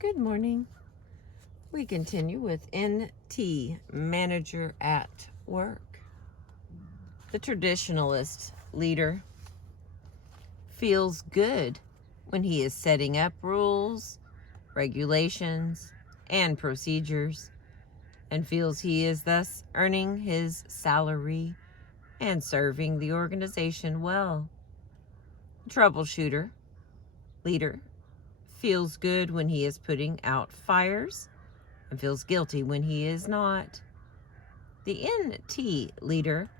Good morning. We continue with NT, Manager at Work. The traditionalist leader feels good when he is setting up rules, regulations, and procedures, and feels he is thus earning his salary and serving the organization well. The troubleshooter leader feels good when he is putting out fires and feels guilty when he is not. The NT leader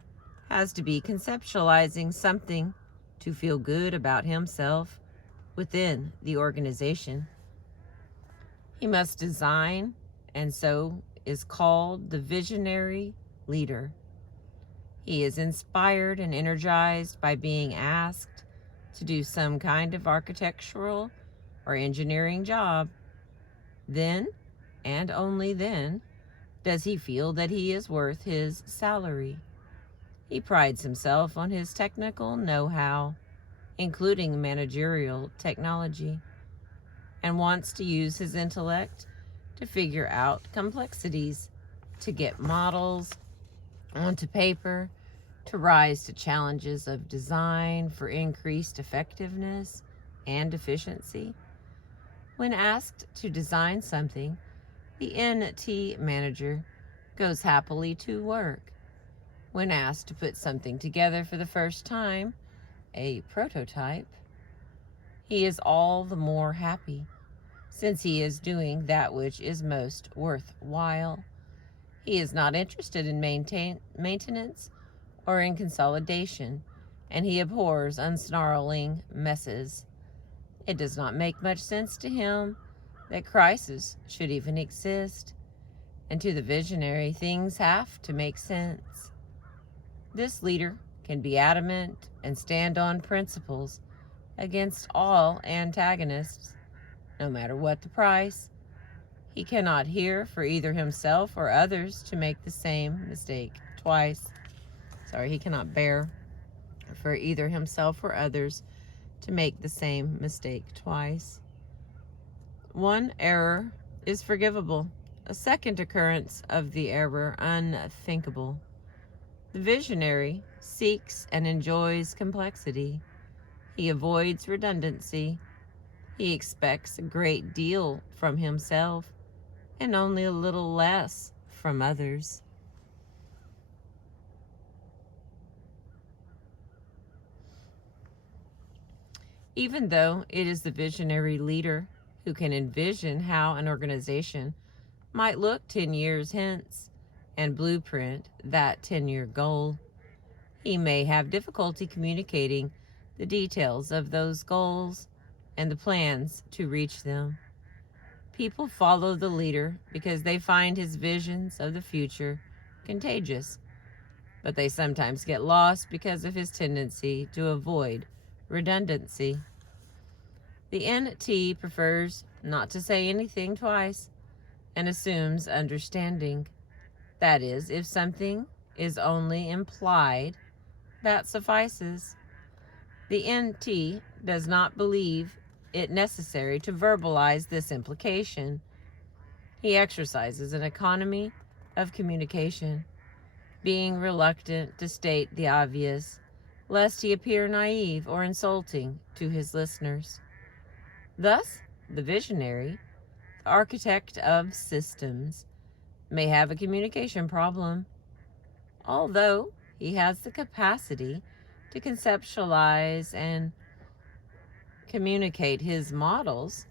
has to be conceptualizing something to feel good about himself within the organization. He must design, and so is called the visionary leader. He is inspired and energized by being asked to do some kind of architectural or engineering job. Then, and only then, does he feel that he is worth his salary. He prides himself on his technical know-how, including managerial technology, and wants to use his intellect to figure out complexities, to get models onto paper, to rise to challenges of design for increased effectiveness and efficiency. When asked to design something, the NT manager goes happily to work. When asked to put something together for the first time, a prototype, he is all the more happy, since he is doing that which is most worthwhile. He is not interested in maintenance or in consolidation, and he abhors unsnarling messes. It does not make much sense to him that crisis should even exist, and to the visionary, things have to make sense. This leader can be adamant and stand on principles against all antagonists, no matter what the price. He cannot hear for either himself or others to make the same mistake twice. He cannot bear for either himself or others to make the same mistake twice. One error is forgivable, a second occurrence of the error unthinkable. The visionary seeks and enjoys complexity. He avoids redundancy. He expects a great deal from himself and only a little less from others. Even though it is the visionary leader who can envision how an organization might look 10 years hence and blueprint that 10-year goal, he may have difficulty communicating the details of those goals and the plans to reach them. People follow the leader because they find his visions of the future contagious, but they sometimes get lost because of his tendency to avoid redundancy. The NT prefers not to say anything twice and assumes understanding. That is, if something is only implied, that suffices. The NT does not believe it necessary to verbalize this implication. He exercises an economy of communication, being reluctant to state the obvious, lest he appear naive or insulting to his listeners. Thus, the visionary, the architect of systems, may have a communication problem. Although he has the capacity to conceptualize and communicate his models,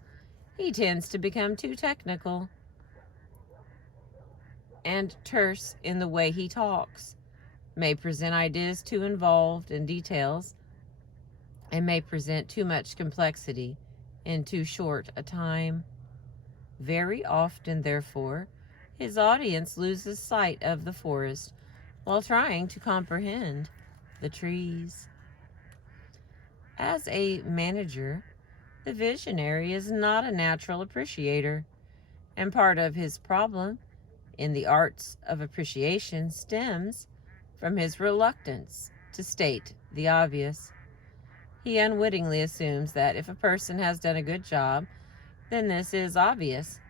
he tends to become too technical and terse in the way he talks, may present ideas too involved in details, and may present too much complexity in too short a time. Very often, therefore, his audience loses sight of the forest while trying to comprehend the trees. As a manager, the visionary is not a natural appreciator, and part of his problem in the arts of appreciation stems from his reluctance to state the obvious. He unwittingly assumes that if a person has done a good job, then this is obvious,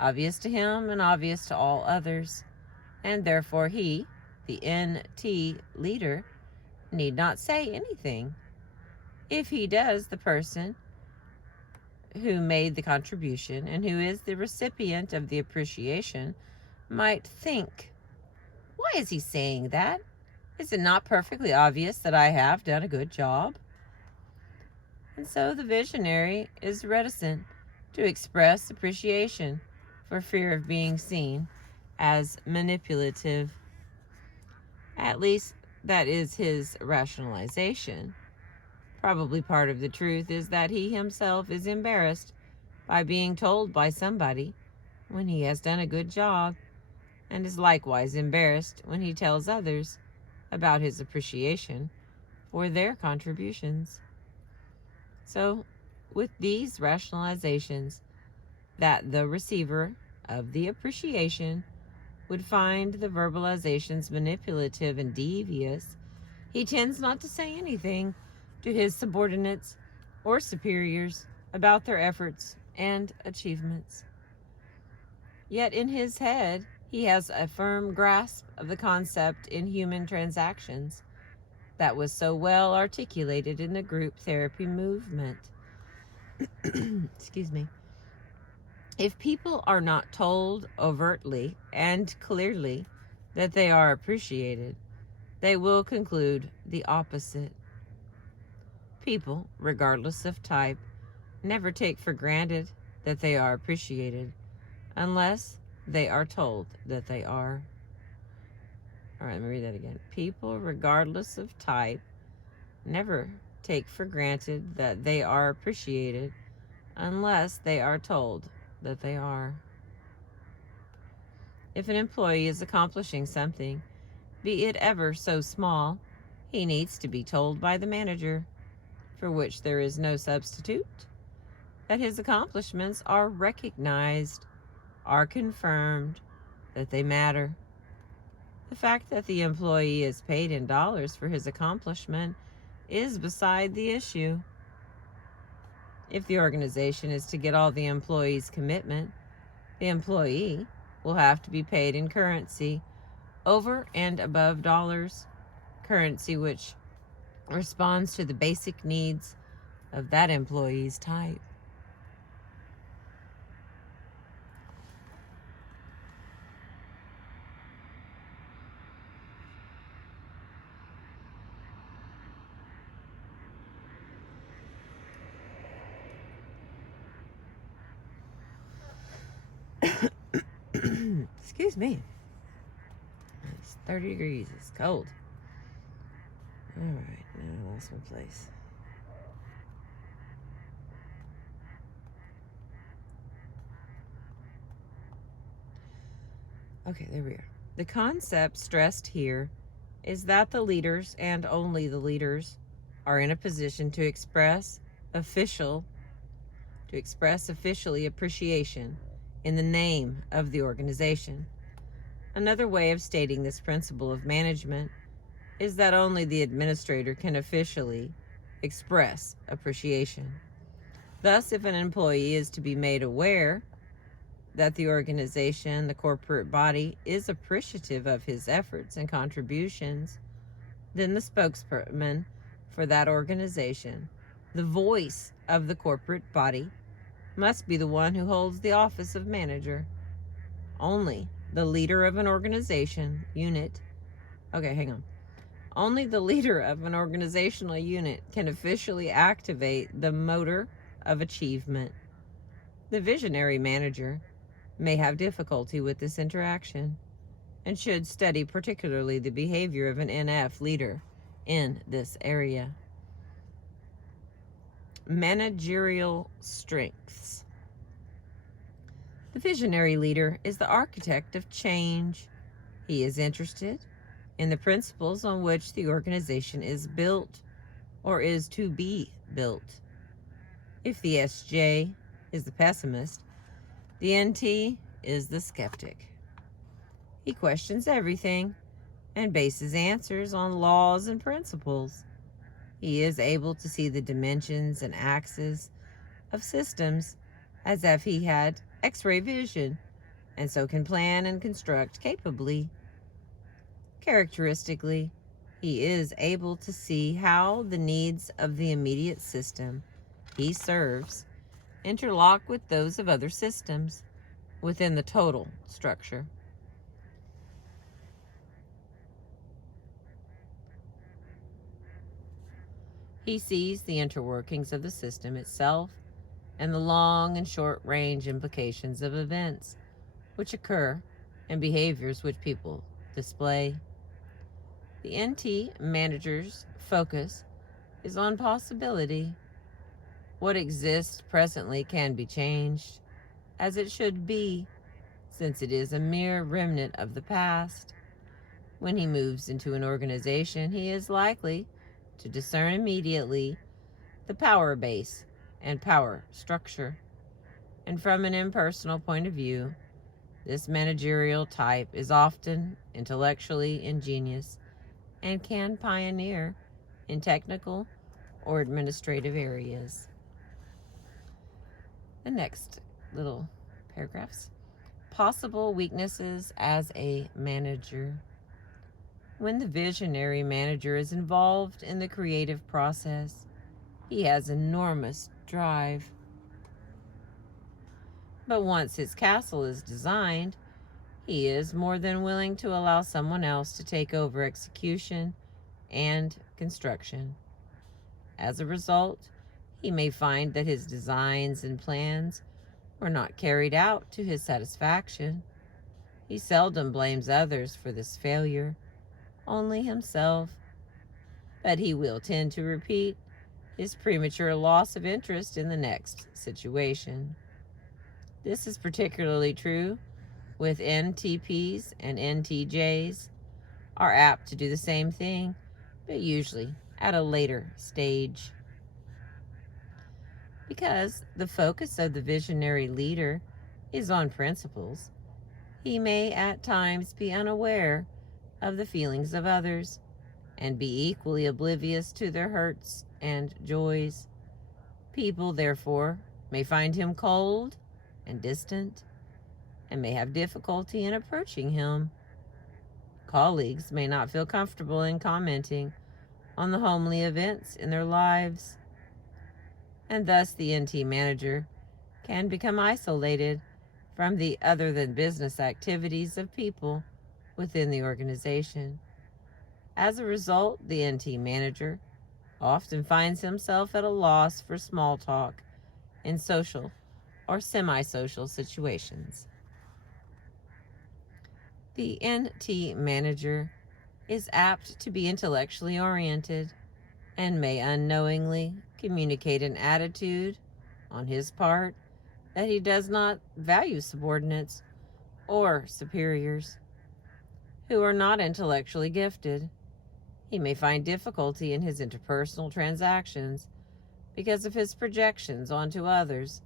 obvious to him and obvious to all others, and therefore he, the NT leader, need not say anything. If he does, the person who made the contribution and who is the recipient of the appreciation might think, why is he saying that? Is it not perfectly obvious that I have done a good job? And so the visionary is reticent to express appreciation for fear of being seen as manipulative. At least that is his rationalization. Probably part of the truth is that he himself is embarrassed by being told by somebody when he has done a good job, and is likewise embarrassed when he tells others about his appreciation for their contributions. So, with these rationalizations, that the receiver of the appreciation would find the verbalizations manipulative and devious, he tends not to say anything to his subordinates or superiors about their efforts and achievements. Yet in his head, he has a firm grasp of the concept in human transactions that was so well articulated in the group therapy movement. Excuse me. If people are not told overtly and clearly that they are appreciated, they will conclude the opposite. People, regardless of type, never take for granted that they are appreciated unless they are told that they are. All right, let me read that again. People, regardless of type, never take for granted that they are appreciated unless they are told that they are. If an employee is accomplishing something, be it ever so small, he needs to be told by the manager, for which there is no substitute, that his accomplishments are recognized, are confirmed, that they matter. The fact that the employee is paid in dollars for his accomplishment is beside the issue. If the organization is to get all the employees' commitment, the employee will have to be paid in currency over and above dollars, currency which responds to the basic needs of that employee's type. Excuse me. It's 30 degrees. It's cold. All right, now I lost my place. Okay, there we are. The concept stressed here is that the leaders, and only the leaders, are in a position to express officially appreciation in the name of the organization. Another way of stating this principle of management is that only the administrator can officially express appreciation. Thus, if an employee is to be made aware that the organization, the corporate body, is appreciative of his efforts and contributions, then the spokesperson for that organization, the voice of the corporate body, must be the one who holds the office of manager. Only the leader of an organization unit, only the leader of an organizational unit can officially activate the motor of achievement. The visionary manager may have difficulty with this interaction and should study particularly the behavior of an NF leader in this area. Managerial strengths. The visionary leader is the architect of change. He is interested in the principles on which the organization is built or is to be built. If the SJ is the pessimist, the NT is the skeptic. He questions everything and bases answers on laws and principles. He is able to see the dimensions and axes of systems as if he had X-ray vision, and so can plan and construct capably. Characteristically, he is able to see how the needs of the immediate system he serves interlock with those of other systems within the total structure. He sees the interworkings of the system itself and the long and short range implications of events which occur and behaviors which people display. The NT manager's focus is on possibility. What exists presently can be changed, as it should be, since it is a mere remnant of the past. When he moves into an organization, he is likely to discern immediately the power base and power structure. And from an impersonal point of view, this managerial type is often intellectually ingenious and can pioneer in technical or administrative areas. The next little paragraphs. Possible weaknesses as a manager. When the visionary manager is involved in the creative process, he has enormous drive. But once his castle is designed, he is more than willing to allow someone else to take over execution and construction. As a result, he may find that his designs and plans were not carried out to his satisfaction. He seldom blames others for this failure, only himself. But he will tend to repeat his premature loss of interest in the next situation. This is particularly true with NTPs, and NTJs are apt to do the same thing, but usually at a later stage. Because the focus of the visionary leader is on principles, he may at times be unaware of the feelings of others and be equally oblivious to their hurts and joys. People, therefore, may find him cold and distant and may have difficulty in approaching him. Colleagues may not feel comfortable in commenting on the homely events in their lives, and thus the NT manager can become isolated from the other than business activities of people within the organization. As a result, the NT manager often finds himself at a loss for small talk in social or semi-social situations. The NT manager is apt to be intellectually oriented and may unknowingly communicate an attitude on his part that he does not value subordinates or superiors who are not intellectually gifted. He may find difficulty in his interpersonal transactions because of his projections onto others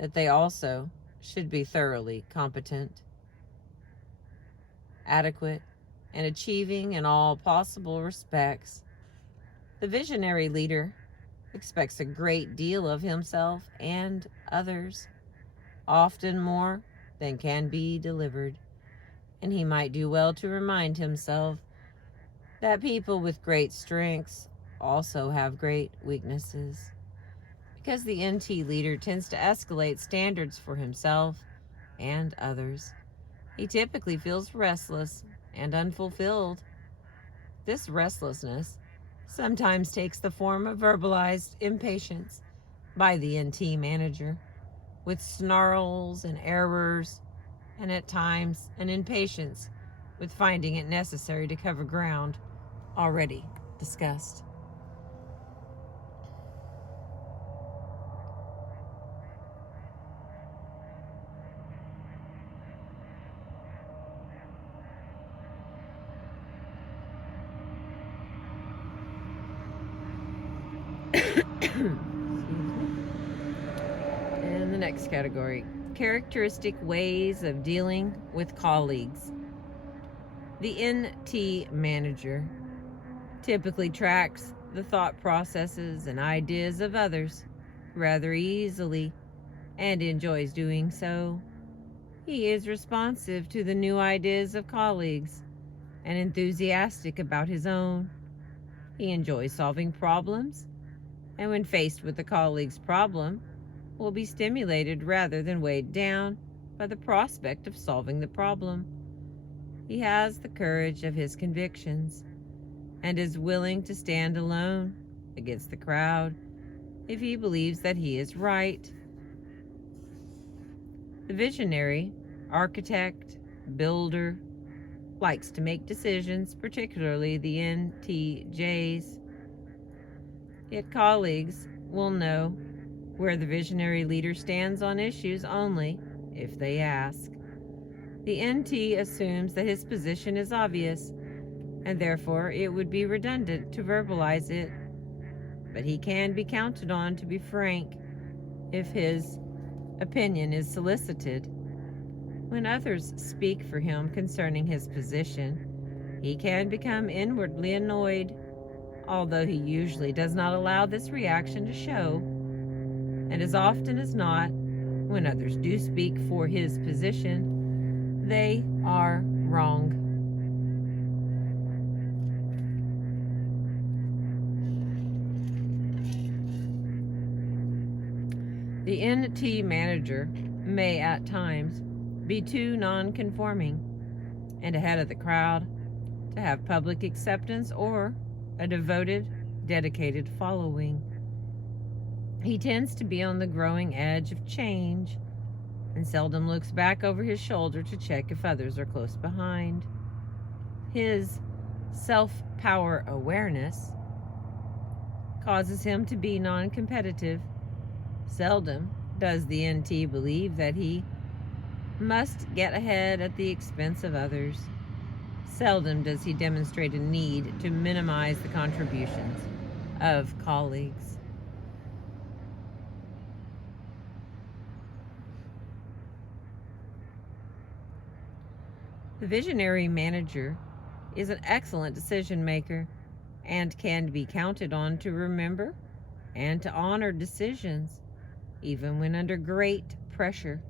that they also should be thoroughly competent, adequate, and achieving in all possible respects. The visionary leader expects a great deal of himself and others, often more than can be delivered, and he might do well to remind himself that people with great strengths also have great weaknesses. Because the NT leader tends to escalate standards for himself and others, he typically feels restless and unfulfilled. This restlessness sometimes takes the form of verbalized impatience by the NT manager, with snarls and errors, and at times an impatience with finding it necessary to cover ground already discussed. And the next category, characteristic ways of dealing with colleagues. The NT manager typically tracks the thought processes and ideas of others rather easily and enjoys doing so. He is responsive to the new ideas of colleagues and enthusiastic about his own. He enjoys solving problems, and when faced with a colleague's problem, will be stimulated rather than weighed down by the prospect of solving the problem. He has the courage of his convictions and is willing to stand alone against the crowd if he believes that he is right. The visionary, architect, builder, likes to make decisions, particularly the NTJs. Yet colleagues will know where the visionary leader stands on issues only if they ask. The NT assumes that his position is obvious, and therefore it would be redundant to verbalize it. But he can be counted on to be frank if his opinion is solicited. When others speak for him concerning his position, he can become inwardly annoyed, although he usually does not allow this reaction to show. And as often as not, when others do speak for his position, they are wrong. The NT manager may at times be too non-conforming and ahead of the crowd to have public acceptance or a devoted, dedicated following. He tends to be on the growing edge of change and seldom looks back over his shoulder to check if others are close behind. His self-power awareness causes him to be non-competitive. Seldom does the NT believe that he must get ahead at the expense of others. Seldom does he demonstrate a need to minimize the contributions of colleagues. The visionary manager is an excellent decision maker and can be counted on to remember and to honor decisions, even when under great pressure.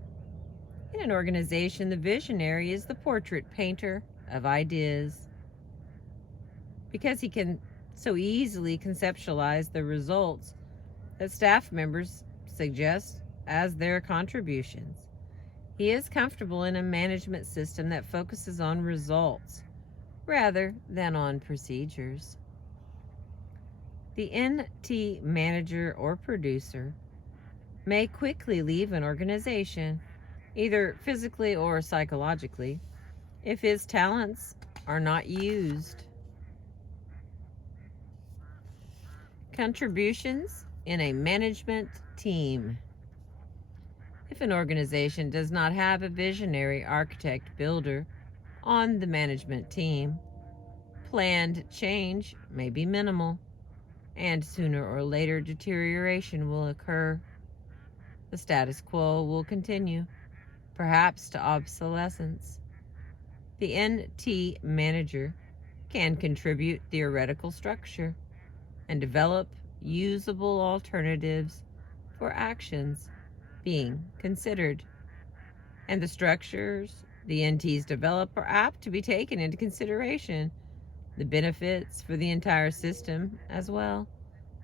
In an organization, the visionary is the portrait painter of ideas. Because he can so easily conceptualize the results that staff members suggest as their contributions, he is comfortable in a management system that focuses on results rather than on procedures. The NT manager or producer may quickly leave an organization, either physically or psychologically, if his talents are not used. Contributions in a management team. If an organization does not have a visionary architect builder on the management team, planned change may be minimal, and sooner or later deterioration will occur. The status quo will continue, perhaps to obsolescence. The NT manager can contribute theoretical structure and develop usable alternatives for actions being considered. And the structures the NTs develop are apt to be taken into consideration, the benefits for the entire system as well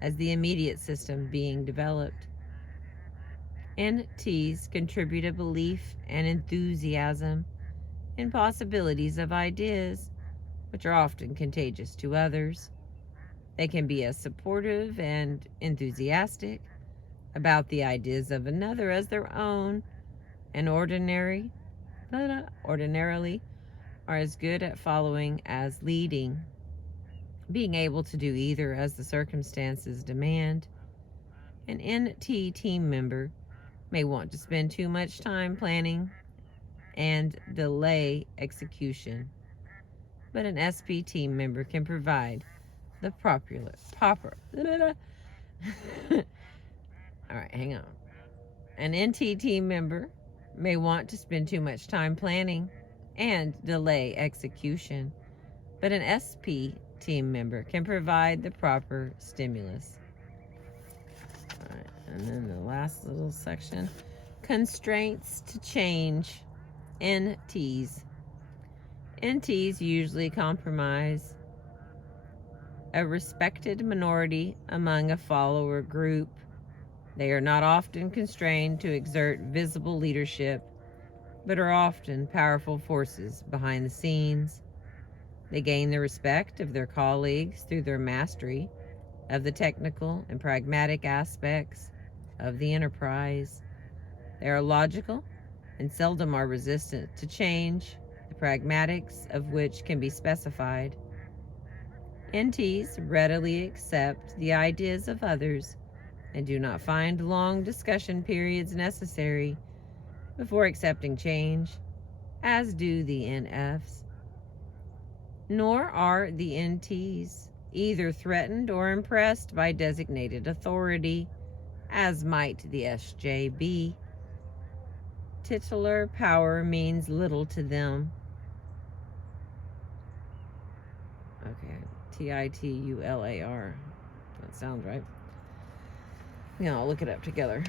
as the immediate system being developed. NTs contribute a belief and enthusiasm in possibilities of ideas, which are often contagious to others. They can be as supportive and enthusiastic about the ideas of another as their own, and ordinarily are as good at following as leading, being able to do either as the circumstances demand. An NT team member may want to spend too much time planning and delay execution, but an SP team member can provide the proper all right, hang on. An NT team member may want to spend too much time planning and delay execution, but an SP team member can provide the proper stimulus. All right, and then the last little section, Constraints to change. NTs. NTs usually comprise a respected minority among a follower group. They are not often constrained to exert visible leadership, but are often powerful forces behind the scenes. They gain the respect of their colleagues through their mastery of the technical and pragmatic aspects of the enterprise. They are logical and seldom are resistant to change, the pragmatics of which can be specified. NTs readily accept the ideas of others and do not find long discussion periods necessary before accepting change, as do the NFs. Nor are the NTs either threatened or impressed by designated authority, as might the SJB. Titular power means little to them. Okay, Titular. That sounds right. Yeah, I'll look it up together.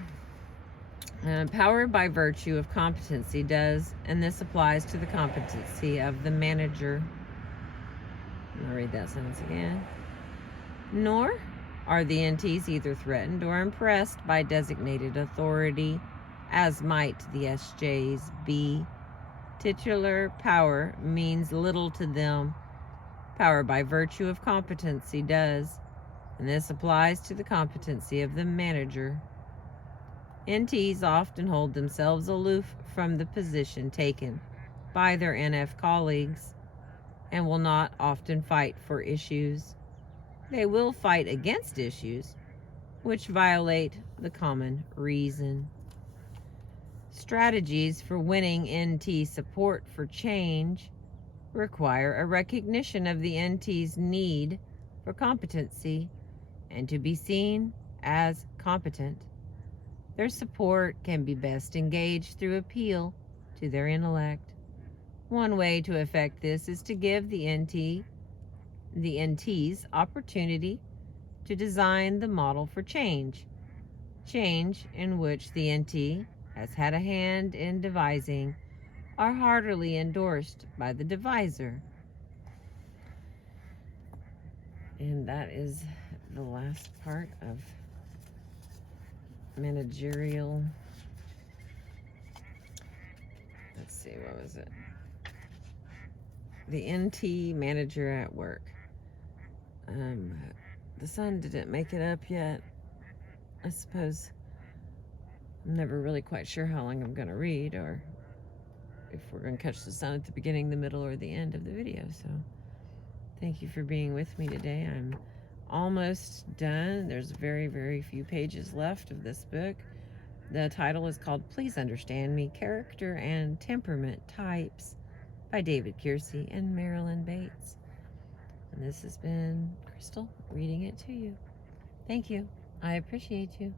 Power by virtue of competency does, and this applies to the competency of the manager. I'll read that sentence again. Nor are the NTs either threatened or impressed by designated authority, as might the SJs be. Titular power means little to them. Power by virtue of competency does, and this applies to the competency of the manager. NTs often hold themselves aloof from the position taken by their NF colleagues and will not often fight for issues. They will fight against issues which violate the common reason. Strategies for winning NT support for change require a recognition of the NT's need for competency and to be seen as competent. Their support can be best engaged through appeal to their intellect. One way to effect this is to give the NT's opportunity to design the model for change in which the NT has had a hand in devising, are heartily endorsed by the deviser. And that is the last part of managerial. Let's see, what was it? The NT manager at work. The sun didn't make it up yet. I suppose I'm never really quite sure how long I'm going to read, or if we're going to catch the sun at the beginning, the middle, or the end of the video. So thank you for being with me today. I'm almost done. There's very, very few pages left of this book. The title is called Please Understand Me, Character and Temperament Types by David Kiersey and Marilyn Bates. And this has been Crystal reading it to you. Thank you. I appreciate you.